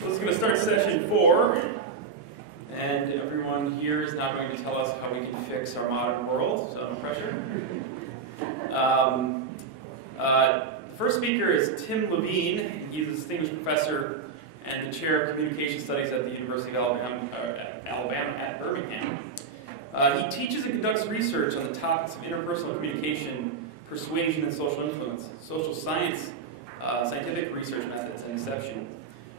So this is going to start session 4, and everyone here is now going to tell us how we can fix our modern world, so no pressure. The first speaker is Tim Levine. He's a distinguished professor and the chair of communication studies at the University of Alabama-Birmingham. He teaches and conducts research on the topics of interpersonal communication, persuasion, and social influence, social science, scientific research methods, and deception.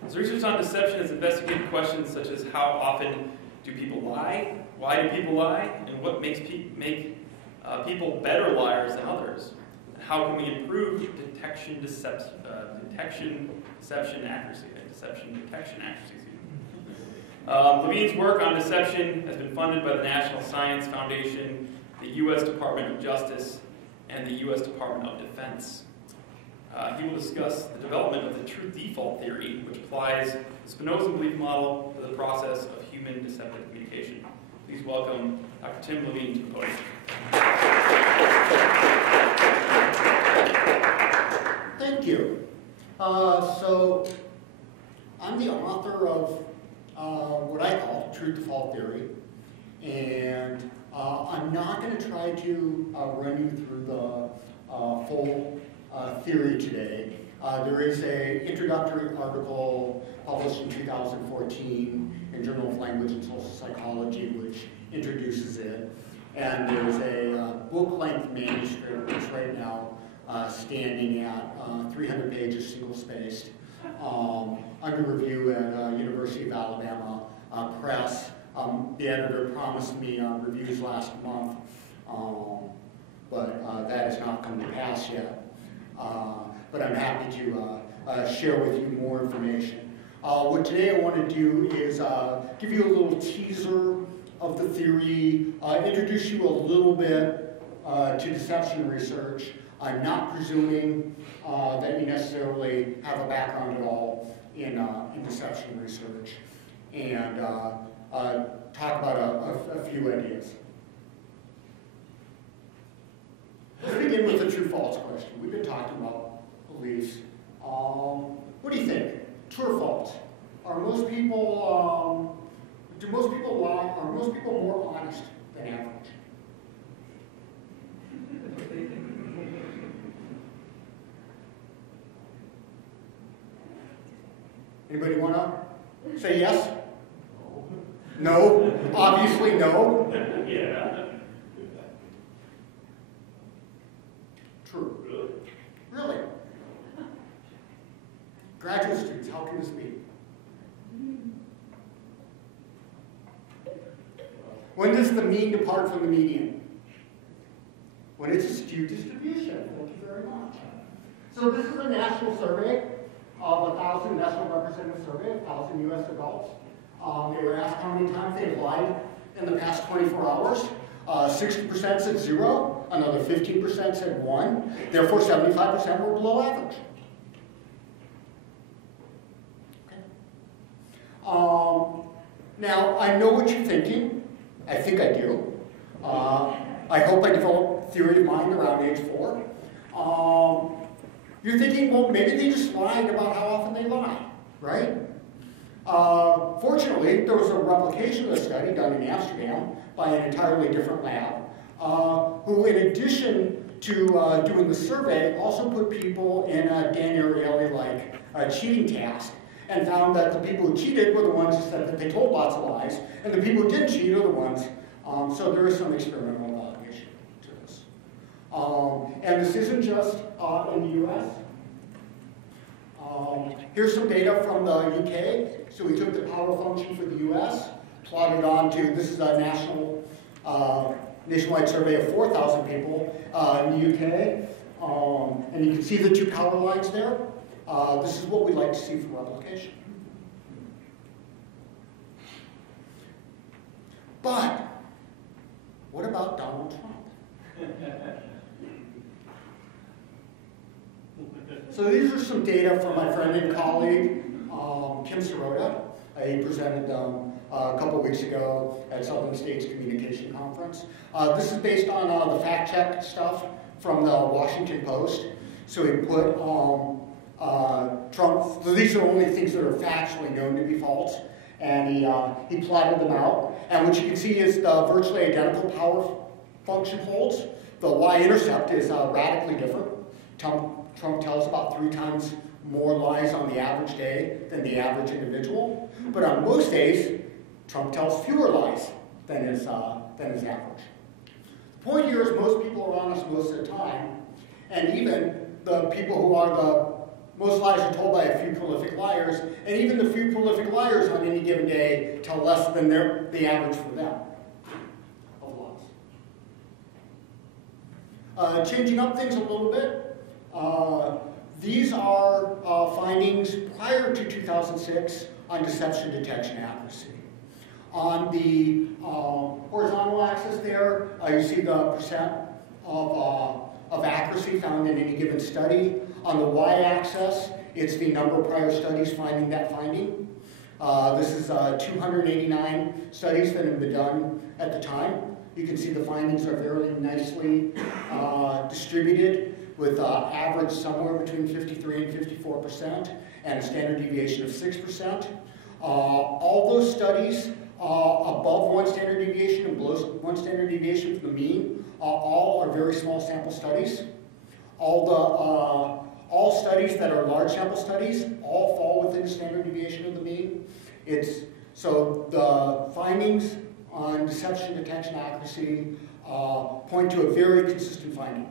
His research on deception has investigated questions such as how often do people lie, why do people lie, and what makes people better liars than others. And how can we improve detection detection accuracy. Levine's work on deception has been funded by the National Science Foundation, the U.S. Department of Justice, and the U.S. Department of Defense. He will discuss the development of the truth default theory, which applies the Spinoza belief model to the process of human deceptive communication. Please welcome Dr. Tim Levine to the podium. Thank you. So I'm the author of what I call truth default theory, and I'm not going to try to run you through the full theory today. There is an introductory article published in 2014 in Journal of Language and Social Psychology which introduces it, and there's a book-length manuscript that's right now standing at 300 pages, single-spaced, under review at University of Alabama Press. The editor promised me reviews last month, but that has not come to pass yet. But I'm happy to share with you more information. What today I want to do is give you a little teaser of the theory, introduce you a little bit to deception research. I'm not presuming that you necessarily have a background at all in deception research, and talk about a few ideas. Let's begin with the true-false question. We've been talking about beliefs. What do you think? True or false? Are most people, do most people lie? Are most people more honest than average? Anybody want to say yes? No? Obviously no? Yeah. True. Really? Graduate students, how can this be? When does the mean depart from the median? When it's a skewed distribution. Thank you very much. So this is a national survey of 1,000 national representative survey, 1,000 U.S. adults. They were asked how many times they've lied in the past 24 hours. 60% said 0, another 15% said 1, therefore 75% were below average. Okay. Now, I know what you're thinking. I think I do. I hope I developed theory of mind around age 4. You're thinking, well, maybe they just lied about how often they lie, right? Fortunately, there was a replication of the study done in Amsterdam by an entirely different lab, who, in addition to doing the survey, also put people in a Dan Ariely-like cheating task, and found that the people who cheated were the ones who said that they told lots of lies, and the people who didn't cheat are the ones. So there is some experimental validation to this. And this isn't just in the U.S. Here's some data from the UK. So we took the power function for the US, plotted onto, this is a nationwide survey of 4,000 people in the UK. And you can see the two power lines there. This is what we like to see for replication. But what about Donald Trump? So these are some data from my friend and colleague, Kim Sirota. He presented them a couple of weeks ago at Southern States Communication Conference. This is based on the fact check stuff from the Washington Post. So he put Trump, so these are only things that are factually known to be false, and he plotted them out. And what you can see is the virtually identical power function holds. The y-intercept is radically different. Trump tells about 3 times more lies on the average day than the average individual. But on most days, Trump tells fewer lies than his average. The point here is most people are honest most of the time, and even the people who are the most lies are told by a few prolific liars, and even the few prolific liars on any given day tell less than the average for them of lies. Changing up things a little bit, these are findings prior to 2006 on deception detection accuracy. On the horizontal axis there, you see the percent of accuracy found in any given study. On the y-axis, it's the number of prior studies finding that finding. This is 289 studies that have been done at the time. You can see the findings are very nicely distributed, with average somewhere between 53 and 54%, and a standard deviation of 6%. All those studies above 1 standard deviation and below 1 standard deviation from the mean, all are very small sample studies. All studies that are large sample studies all fall within the standard deviation of the mean. So the findings on deception detection accuracy point to a very consistent finding.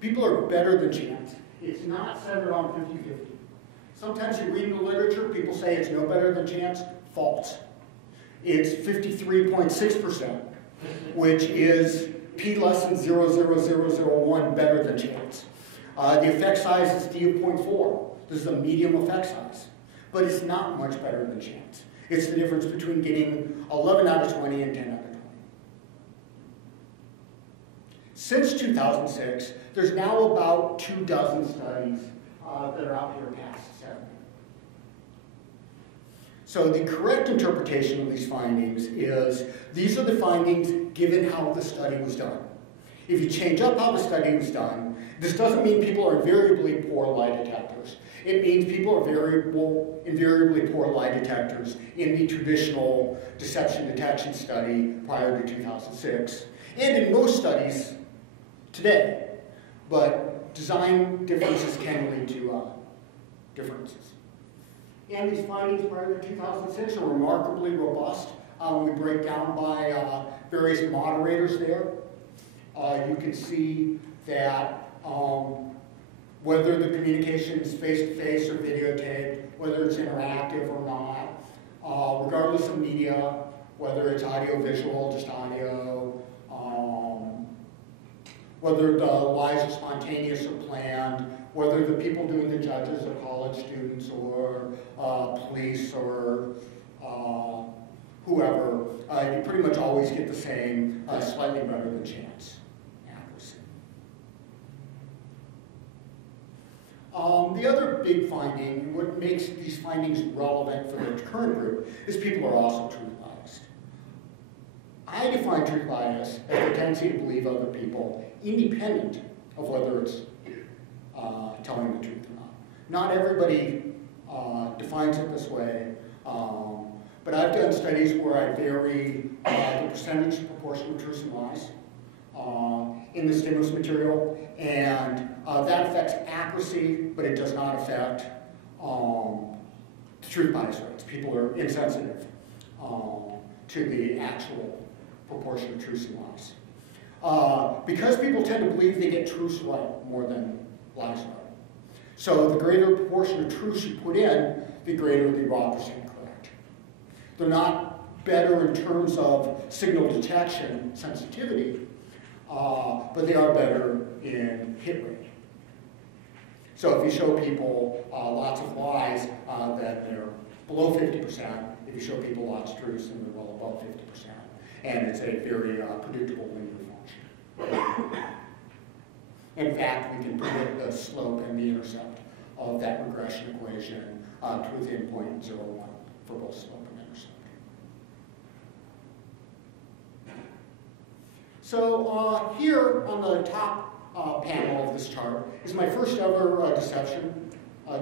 People are better than chance. It's not centered on 50-50. Sometimes you read in the literature, people say it's no better than chance. False. It's 53.6%, which is p less than 0.00001 better than chance. The effect size is d of 0.4. This is a medium effect size. But it's not much better than chance. It's the difference between getting 11 out of 20 and 10 out of 20. Since 2006, there's now about 24 studies that are out here past 70. So the correct interpretation of these findings is these are the findings given how the study was done. If you change up how the study was done, this doesn't mean people are invariably poor lie detectors. It means people are invariably poor lie detectors in the traditional deception detection study prior to 2006, and in most studies today. But design differences can lead to differences. And these findings prior to 2006 are remarkably robust. We break down by various moderators there. You can see that whether the communication is face-to-face or videotaped, whether it's interactive or not, regardless of media, whether it's audio-visual, just audio, whether the lies are spontaneous or planned, whether the people doing the judges are college students or police or whoever, you pretty much always get the same, slightly better than chance accuracy. The other big finding, what makes these findings relevant for the current group, is people are also truth biased. I define truth bias as the tendency to believe other people, independent of whether it's telling the truth or not. Not everybody defines it this way, but I've done studies where I vary the percentage proportion of truths and lies in the stimulus material, and that affects accuracy, but it does not affect the truth bias rates. People are insensitive to the actual proportion of truths and lies. Because people tend to believe they get truths right more than lies right. So the greater proportion of truths you put in, the greater the raw percent correct. They're not better in terms of signal detection sensitivity, but they are better in hit rate. So if you show people lots of lies, then they're below 50%. If you show people lots of truths, then they're well above 50%. And it's a very predictable linear function. In fact, we can predict the slope and the intercept of that regression equation to within 0.01 for both slope and intercept. So here on the top panel of this chart is my first ever deception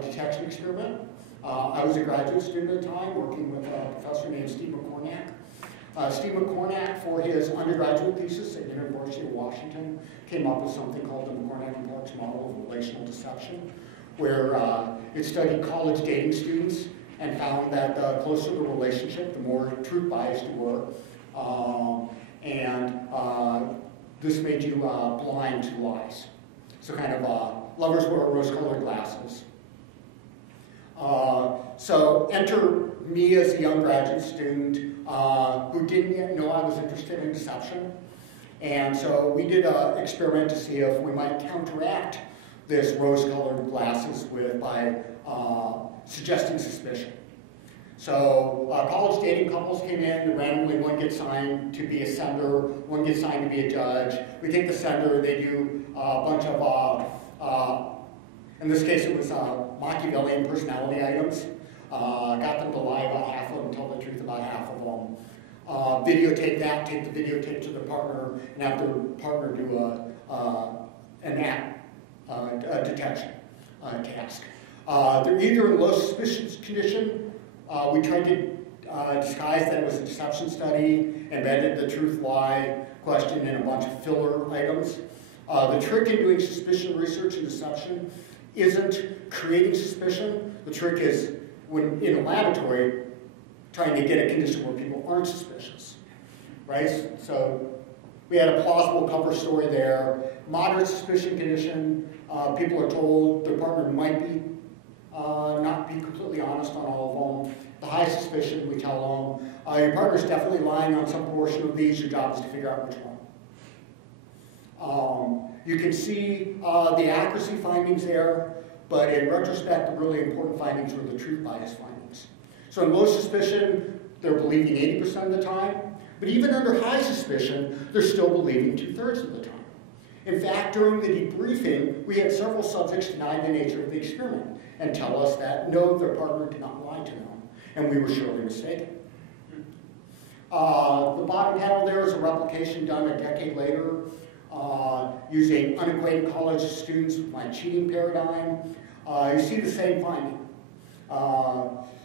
detection experiment. I was a graduate student at the time working with a professor named Steve McCornack. Steve McCornack, for his undergraduate thesis at University of Washington, came up with something called the McCornack and Parks model of relational deception, where it studied college dating students and found that the closer the relationship, the more truth biased you were. This made you blind to lies. So kind of lovers wear rose-colored glasses. So enter me as a young graduate student who didn't yet know I was interested in deception. And so we did an experiment to see if we might counteract this rose-colored glasses by suggesting suspicion. So college dating couples came in, randomly one gets signed to be a sender, one gets signed to be a judge. We take the sender, they do a bunch of, in this case it was Machiavellian personality items. Got them to lie about half of them, tell the truth about half of them. Videotape that, take the videotape to the partner, and have their partner do a detection task. They're either in low suspicion condition. We tried to disguise that it was a deception study, embedded the truth-lie question in a bunch of filler items. The trick in doing suspicion research and deception isn't creating suspicion. The trick is, when in a laboratory, trying to get a condition where people aren't suspicious, right? So we had a plausible cover story there. Moderate suspicion condition, people are told their partner might be not be completely honest on all of them. The high suspicion, we tell them, your partner's definitely lying on some portion of these, your job is to figure out which one. You can see the accuracy findings there, but in retrospect, the really important findings were the truth bias findings. So in low suspicion, they're believing 80% of the time, but even under high suspicion, they're still believing 2/3 of the time. In fact, during the debriefing, we had several subjects deny the nature of the experiment and tell us that no, their partner did not lie to them, and we were surely mistaken. The bottom panel there is a replication done a decade later using unacquainted college students with my cheating paradigm. You see the same finding.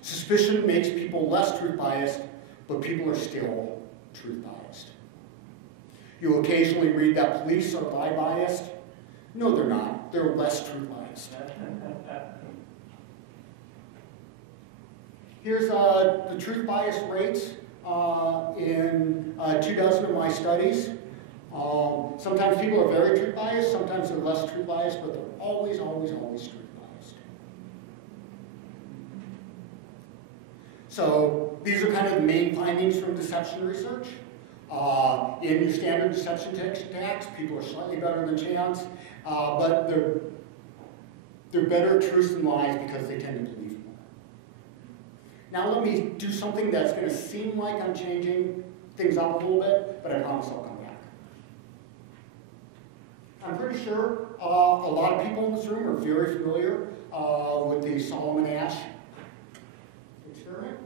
Suspicion makes people less truth biased, but people are still truth biased. You occasionally read that police are lie biased. No, they're not. They're less truth biased. Here's the truth bias rates in 24 of my studies. Sometimes people are very truth biased, sometimes they're less truth biased, but they're always, always, always truth biased. So these are kind of the main findings from deception research. In your standard deception attacks, people are slightly better than chance, but they're better truths than lies because they tend to believe more. Now let me do something that's going to seem like I'm changing things up a little bit, but I promise I'll come back. I'm pretty sure a lot of people in this room are very familiar with the Solomon Asch experiment.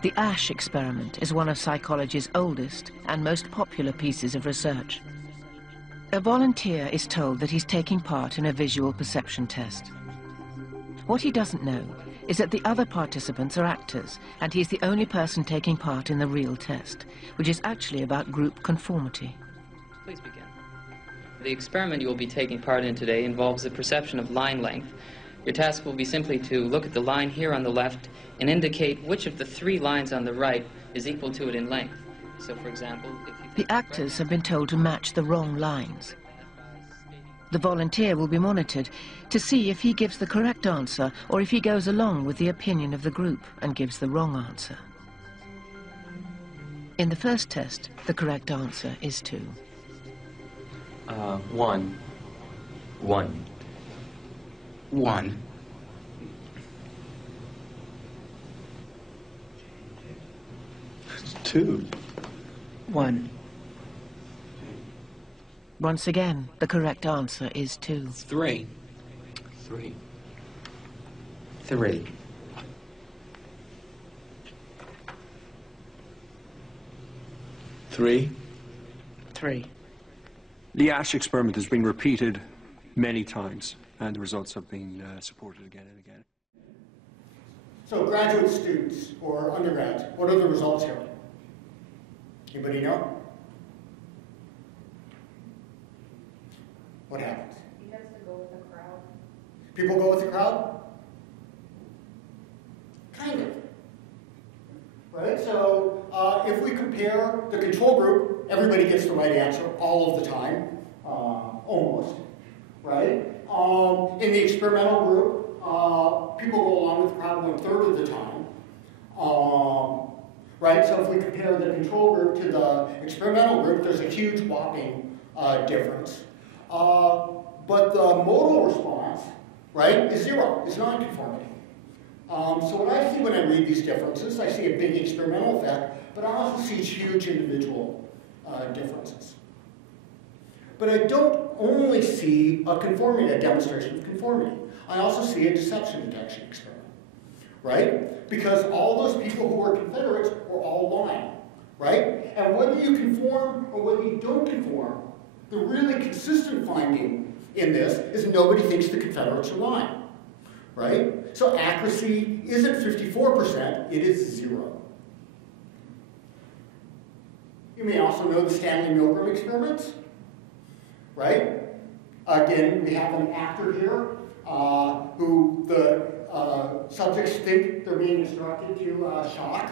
The Asch experiment is one of psychology's oldest and most popular pieces of research. A volunteer is told that he's taking part in a visual perception test. What he doesn't know is that the other participants are actors, and he's the only person taking part in the real test, which is actually about group conformity. Please begin. The experiment you will be taking part in today involves the perception of line length. Your task will be simply to look at the line here on the left and indicate which of the 3 lines on the right is equal to it in length. So, for example, if you The actors have been told to match the wrong lines. The volunteer will be monitored to see if he gives the correct answer or if he goes along with the opinion of the group and gives the wrong answer. In the first test, the correct answer is 2. 1. 1. 1. 2. 1. Once again, the correct answer is 2. 3. 3. 3. 3. 3. The Asch experiment has been repeated many times, and the results have been supported again and again. So graduate students or undergrads, what are the results here? Anybody know? What happens? He has to go with the crowd. People go with the crowd? Kind of. Right? So if we compare the control group, everybody gets the right answer all of the time, almost. Right? In the experimental group, people go along with the crowd 1/3 of the time. Right? So if we compare the control group to the experimental group, there's a huge whopping difference. But the modal response, right, is 0, is nonconformity. So what I see when I read these differences, I see a big experimental effect, but I also see huge individual differences. But I don't only see a conformity, a demonstration of conformity. I also see a deception detection experiment, right? Because all those people who were Confederates were all lying, right? And whether you conform or whether you don't conform, the really consistent finding in this is nobody thinks the Confederates are lying, right? So accuracy isn't 54%, it is 0. You may also know the Stanley-Milgram experiments, right? Again, we have an actor here who the subjects think they're being instructed to shock.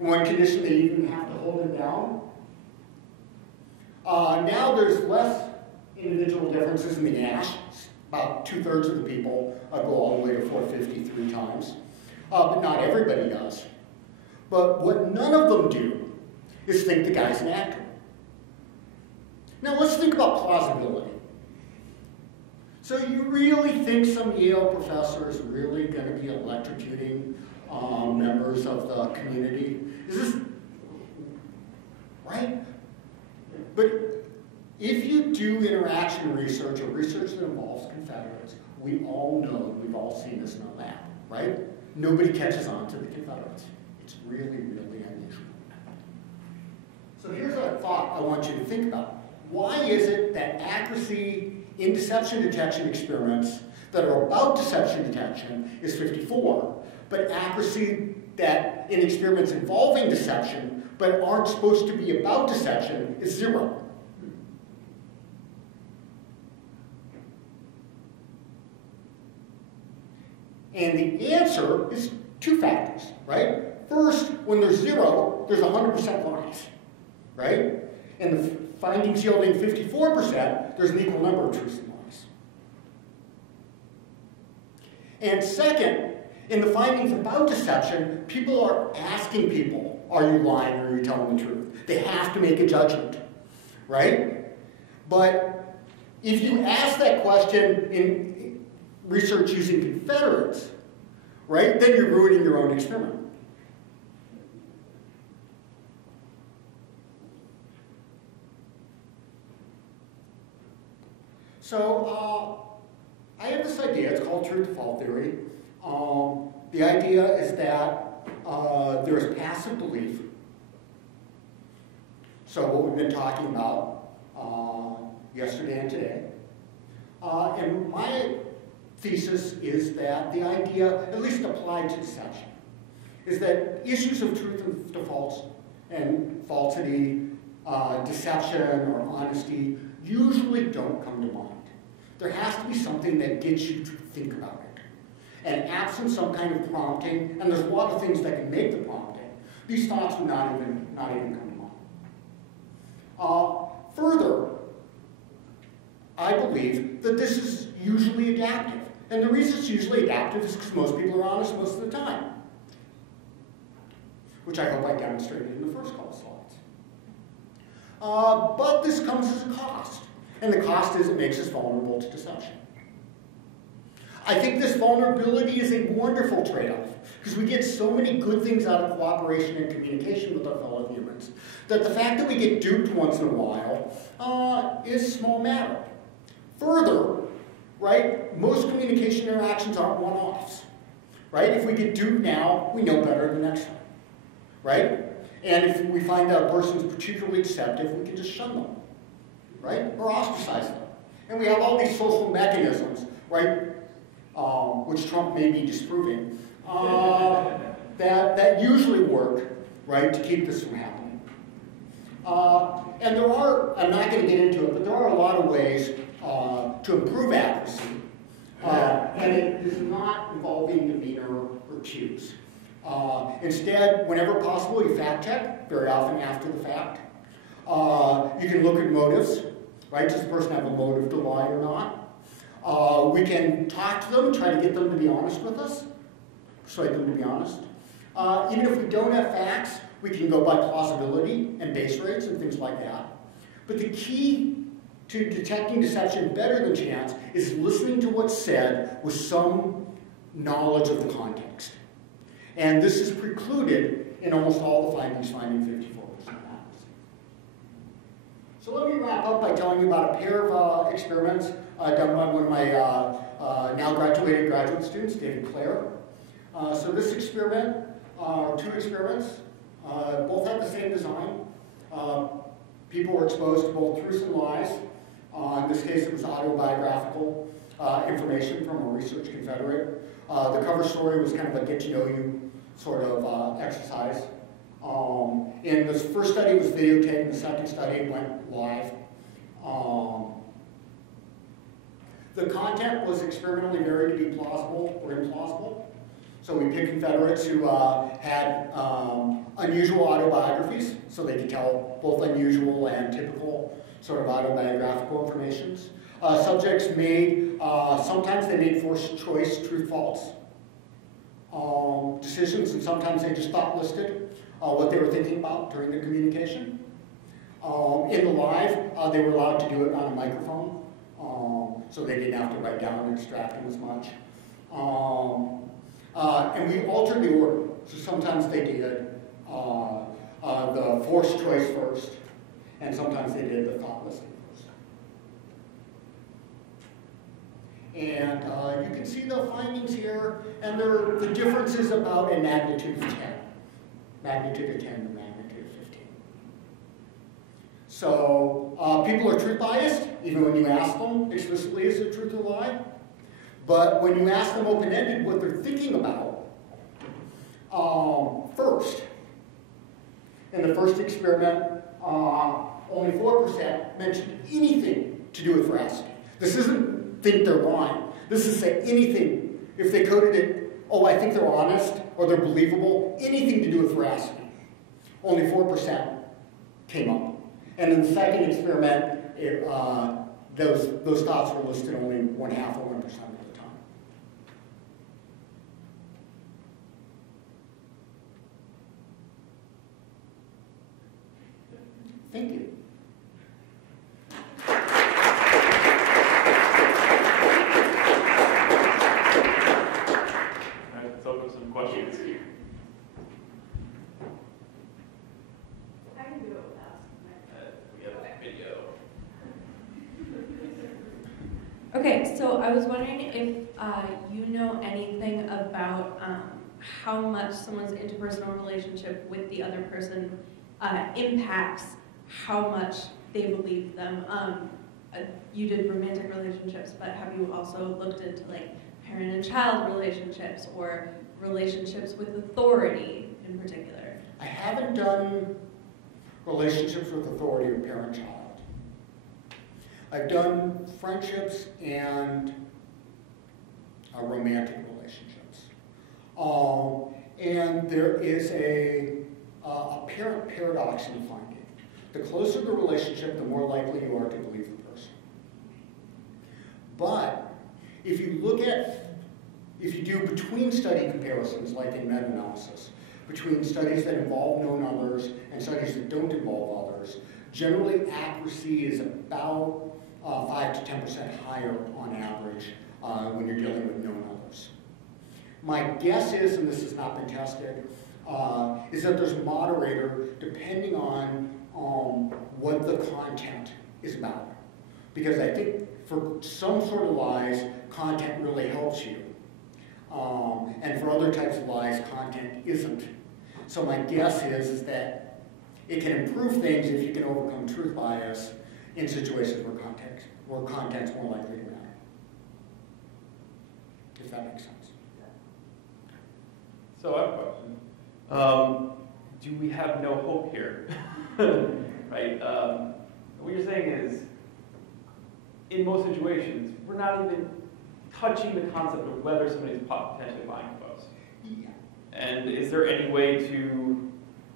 In one condition, they even have to hold him down. Now there's less individual differences in the Asch. About 2/3 of the people go all the way to 453 times. But not everybody does. But what none of them do is think the guy's an actor. Now let's think about plausibility. So you really think some Yale professor is really going to be electrocuting members of the community? Is this right? But if you do interaction research or research that involves Confederates, we all know, we've all seen this in a lab, right? Nobody catches on to the Confederates. It's really, really unusual. So here's a thought I want you to think about. Why is it that accuracy in deception detection experiments that are about deception detection is 54, but accuracy that in experiments involving deception but aren't supposed to be about deception is 0? And the answer is 2 factors, right? First, when there's 0, there's 100% lies, right? And the findings yielding 54%, there's an equal number of truths and lies. And second, in the findings about deception, people are asking people, are you lying or are you telling the truth? They have to make a judgment, right? But if you ask that question in research using Confederates, right, then you're ruining your own experiment. So I have this idea, it's called true-to-fault theory. The idea is that there is passive belief. So what we've been talking about yesterday and today. And my thesis is that the idea, at least applied to deception, is that issues of truth and defaults and falsity, deception or honesty usually don't come to mind. There has to be something that gets you to think about it. And absent some kind of prompting, and there's a lot of things that can make the prompting, these thoughts would not even come to mind. Further, I believe that this is usually adaptive. And the reason it's usually adaptive is because most people are honest most of the time, which I hope I demonstrated in the first couple slides. But this comes as a cost. And the cost is it makes us vulnerable to deception. I think this vulnerability is a wonderful trade-off because we get so many good things out of cooperation and communication with our fellow humans that the fact that we get duped once in a while is small matter. Further, right, most communication interactions aren't one-offs. Right? If we get duped now, we know better the next time. Right? And if we find that a person is particularly deceptive, we can just shun them. Right? Or ostracize them. And we have all these social mechanisms, right, which Trump may be disproving, that usually work, right, to keep this from happening. And there are, I'm not going to get into it, but there are a lot of ways to improve accuracy. And it is not involving demeanor or cues. Instead, whenever possible, you fact check, very often after the fact. You can look at motives, right? Does the person have a motive to lie or not? We can talk to them, try to get them to be honest with us, persuade them to be honest. Even if we don't have facts, we can go by plausibility and base rates and things like that. But the key to detecting deception better than chance is listening to what's said with some knowledge of the context. And this is precluded in almost all the findings, finding 54% accuracy. So let me wrap up by telling you about a pair of experiments done by one of my now graduated graduate students, David Clare. So this experiment, or two experiments, both had the same design. People were exposed to both truths and lies. In this case, it was autobiographical information from a research confederate. The cover story was kind of a get-to-know-you sort of exercise. In the first study, it was videotaped. The second study went live. The content was experimentally varied to be plausible or implausible. So we picked confederates who had unusual autobiographies, so they could tell both unusual and typical sort of autobiographical informations. Subjects made, sometimes they made forced choice, true, false decisions, and sometimes they just thought listed what they were thinking about during the communication. In the live, they were allowed to do it on a microphone, so they didn't have to write down and distract them as much. And we altered the order, so sometimes they did the forced choice first, and sometimes they did the thought listing first. And you can see the findings here, and the difference is about a magnitude of 10. Magnitude of 10 to magnitude of 15. So people are truth biased, even when you ask them explicitly is it truth or lie. But when you ask them open-ended what they're thinking about, first, in the first experiment, only 4% mentioned anything to do with veracity. This isn't think they're lying. This is say anything. If they coded it, oh, I think they're honest, or they're believable, anything to do with veracity. Only 4% came up. And in the second experiment, those thoughts were listed only 1/2 or 1% of the time. Thank you. All right, let's open some questions. I can do it without. We have a video. Okay, so I was wondering if you know anything about how much someone's interpersonal relationship with the other person impacts how much they believe them. You did romantic relationships, but have you also looked into like parent and child relationships or relationships with authority in particular? I haven't done relationships with authority or parent-child. I've done friendships and romantic relationships. And there is a apparent paradox in the finding. The closer the relationship, the more likely you are to believe the person. But if you do between study comparisons, like in meta-analysis, between studies that involve known others and studies that don't involve others, generally accuracy is about 5 to 10% higher on average when you're dealing with known others. My guess is, and this has not been tested, is that there's a moderator depending on what the content is about. Because I think for some sort of lies, content really helps you. And for other types of lies, content isn't. So my guess is that it can improve things if you can overcome truth bias in situations where where content's more likely to matter. If that makes sense. So I have a question. Do we have no hope here? Right? What you're saying is, in most situations, we're not even touching the concept of whether somebody's potentially lying to us. Yeah. And is there any way to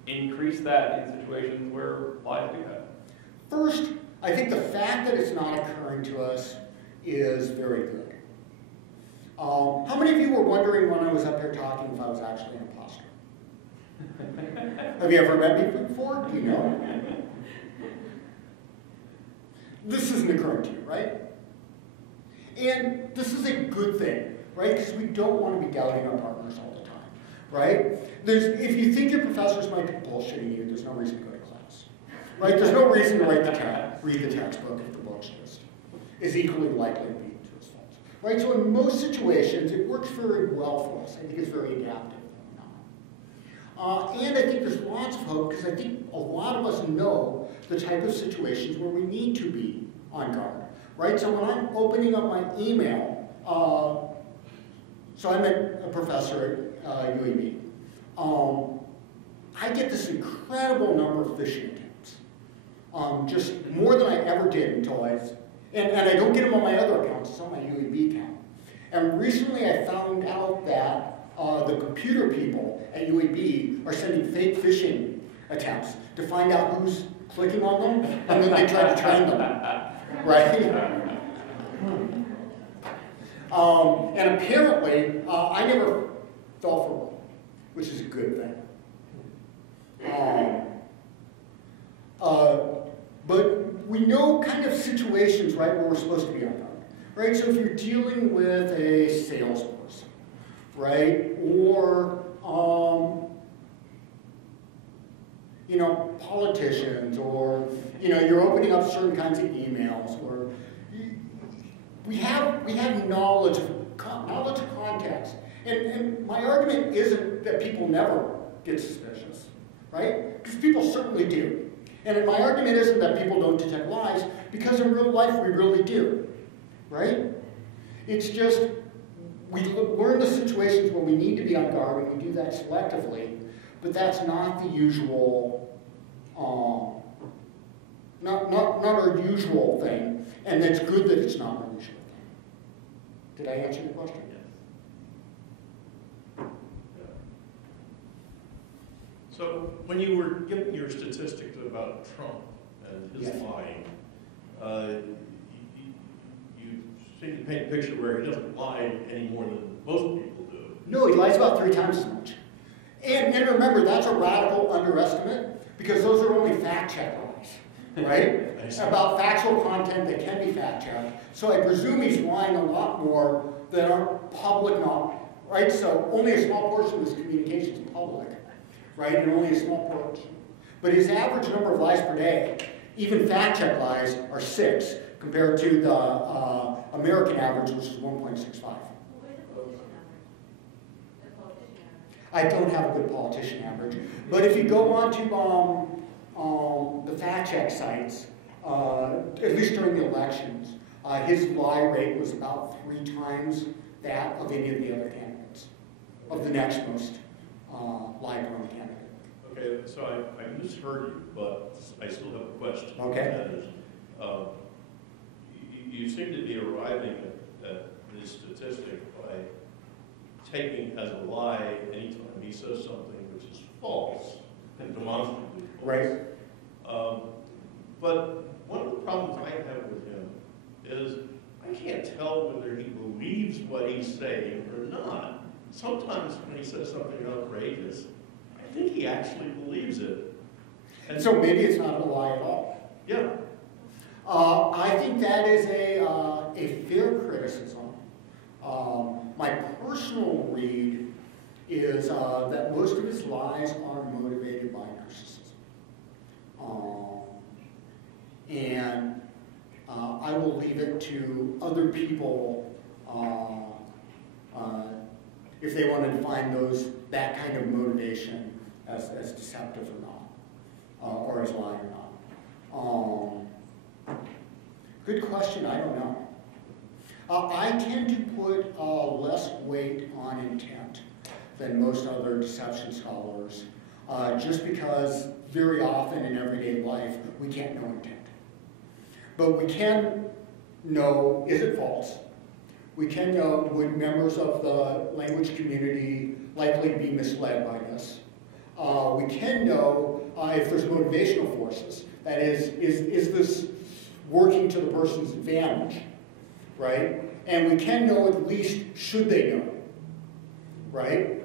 increase that in situations where lies do happen? First, I think the fact that it's not occurring to us is very good. How many of you were wondering when I was up here talking if I was actually an imposter? Have you ever met me before? Do you know? This isn't occurring to you, right? And this is a good thing, right? Because we don't want to be doubting our partners all the time, right? If you think your professors might be bullshitting you, there's no reason to go to class, right? There's no reason to read the textbook if the bullshit is equally likely to be truthful, right? So in most situations, it works very well for us. I think it's very adaptive. And I think there's lots of hope because I think a lot of us know the type of situations where we need to be on guard, right? So when I'm opening up my email, so I'm a professor at UAB, I get this incredible number of phishing attempts, just more than I ever did until and I don't get them on my other accounts, it's on my UAB account. And recently I found out that the computer people at UAB are sending fake phishing attempts to find out who's clicking on them, and then they try to train them, right? And apparently, I never fell for one, which is a good thing. But we know kind of situations, right, where we're supposed to be on guard, right? So if you're dealing with a salesperson, right, or you know, politicians, or you know, you're opening up certain kinds of emails, or we have knowledge of context, and my argument isn't that people never get suspicious, right? Because people certainly do, and my argument isn't that people don't detect lies, because in real life we really do, right? It's just we learn the situations where we need to be on guard, and we do that selectively, but that's not the usual, not our usual thing, and it's good that it's not our usual thing. Did I answer your question? Yes. So when you were giving your statistics about Trump and his lying, you seem to paint a picture where he doesn't lie any more than most people do. No, he lies about 3 times as much. And remember, that's a radical underestimate, because those are only fact-check lies, right? About factual content that can be fact-checked. So I presume he's lying a lot more that aren't public knowledge, right? So only a small portion of his communication is public, right? And only a small portion. But his average number of lies per day, even fact-check lies, are 6, compared to the American average, which is 1.65. I don't have a good politician average. But if you go on to the fact-check sites, at least during the elections, his lie rate was about 3 times that of any of the other candidates, of the next most lie-prone candidate. Okay, so I misheard you, but I still have a question. Okay. That is, you seem to be arriving at this statistic by taking as a lie anytime he says something which is false and demonstrably false. Right. But one of the problems I have with him is I can't tell whether he believes what he's saying or not. Sometimes when he says something outrageous, I think he actually believes it. And so maybe it's not a lie at all. Yeah. I think that is a fair criticism. My personal read is that most of his lies are motivated by narcissism. And I will leave it to other people if they want to define that kind of motivation as deceptive or not, or as lying or not. Good question, I don't know. I tend to put less weight on intent than most other deception scholars, just because very often in everyday life we can't know intent. But we can know, is it false? We can know, would members of the language community likely be misled by this? We can know if there's motivational forces. That is this working to the person's advantage, right? And we can know at least, should they know, right?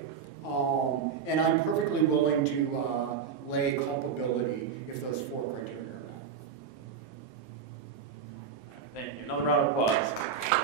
And I'm perfectly willing to lay culpability if those 4 criteria are met. Thank you. Another round of applause.